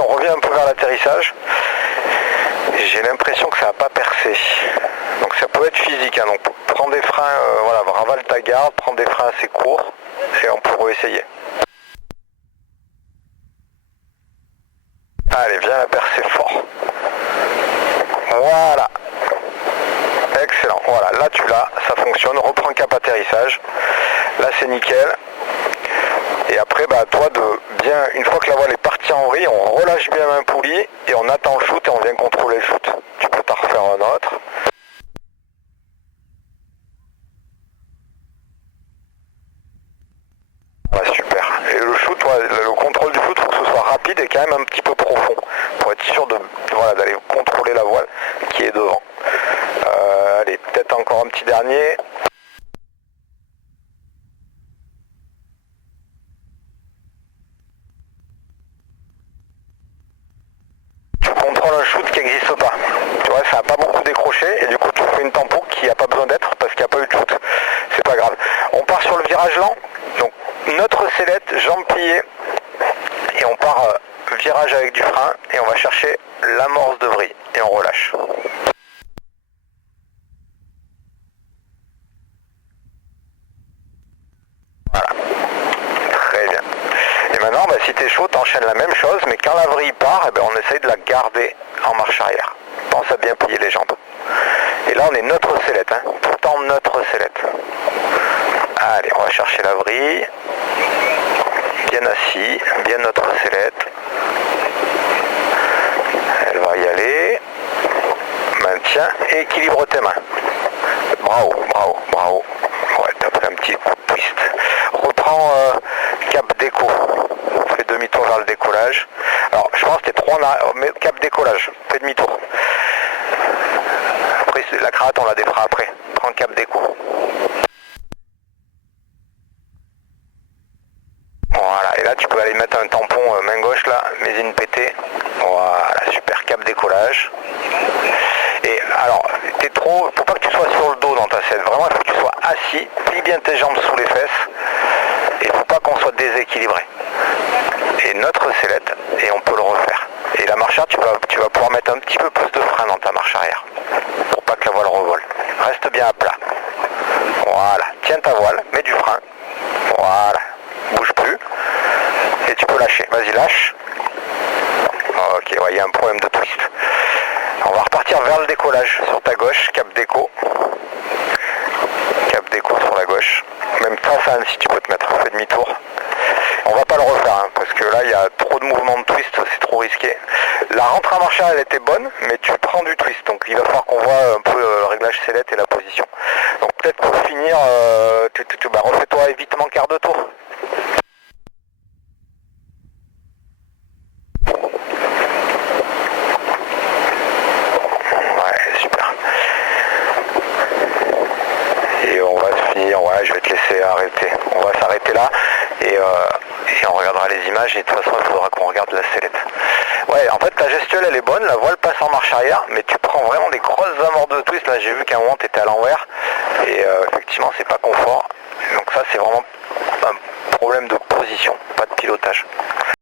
si on revient un peu vers l'atterrissage, j'ai l'impression que ça n'a pas percé. Donc ça peut être physique, hein. Donc prends des freins, voilà, ravale ta garde, prends des freins assez courts et on pourra essayer. Allez, viens la percer fort. Voilà. Excellent. Voilà, là tu l'as, ça fonctionne. Reprends cap atterrissage. Là c'est nickel. Et après, bah, toi de bien, une fois que la voile est partie en vrille, on relâche bien un poulie et on attend le shoot et on vient contrôler le shoot. Tu peux t'en refaire un autre. Voilà, super. Et le shoot, ouais, le contrôle du shoot, il faut que ce soit rapide et quand même un petit peu profond pour être sûr de, voilà, d'aller contrôler la voile qui est devant. Allez, peut-être encore un petit dernier. Tu contrôles un shoot qui n'existe pas. Tu vois, ça n'a pas beaucoup décroché et du coup tu fais une tempo qui n'a pas besoin d'être parce qu'il n'y a pas eu de shoot. C'est pas grave. On part sur le virage lent. Donc notre sellette, jambes pliées et on part virage avec du frein et on va chercher l'amorce de vrille et on relâche. Voilà. Très bien. Et maintenant, bah, si tu es chaud, tu enchaînes la même chose, mais quand la vrille part, eh ben, on essaye de la garder en marche arrière. Pense à bien plier les jambes. Et là, on est notre sellette, hein, tout le temps notre sellette. Allez, on va chercher la vrille. Bien assis, bien notre sellette. Elle va y aller. Maintiens et équilibre tes mains. Bravo, bravo, bravo. Ouais, t'as pris un petit coup de twist. Reprends cap déco. Fais demi-tour vers le décollage. Alors, je pense que t'es trop en arrière, mais cap décollage. Fais demi-tour. Après, la cravate, on la défera après. Prends cap déco. Voilà, et là tu peux aller mettre un tampon main gauche là, mésine pété. Voilà, super, cap décollage. Et alors, faut pas que tu sois sur le dos dans ta selle, vraiment il faut que tu sois assis, plie bien tes jambes sous les fesses, et il faut pas qu'on soit déséquilibré. Et notre sellette, et on peut le refaire. Et la marche arrière, tu vas pouvoir mettre un petit peu plus de frein dans ta marche arrière, pour pas que la voile revole. Reste bien à plat. Voilà, tiens ta voile, mets du frein. Voilà, bouge plus. Et tu peux lâcher. Vas-y, lâche. Ok, ouais, il y a un problème de twist. On va repartir vers le décollage sur ta gauche, cap déco. Cap déco sur la gauche. Même face à Annecy, tu peux te mettre. Fais demi-tour. On va pas le refaire, hein, parce que là, il y a trop de mouvements de twist, c'est trop risqué. La rentrée en marche arrière, elle était bonne, mais tu prends du twist. Donc il va falloir qu'on voit un peu le réglage sellette et la position. Donc peut-être pour finir, refais-toi évitement quart de tour. Je vais te laisser arrêter. On va s'arrêter là et on regardera les images et de toute façon il faudra qu'on regarde la sellette. Ouais, en fait ta gestuelle elle est bonne, la voile passe en marche arrière, mais tu prends vraiment des grosses amorces de twist. Là j'ai vu qu'à un moment tu étais à l'envers et effectivement c'est pas confort. Donc ça c'est vraiment un problème de position, pas de pilotage.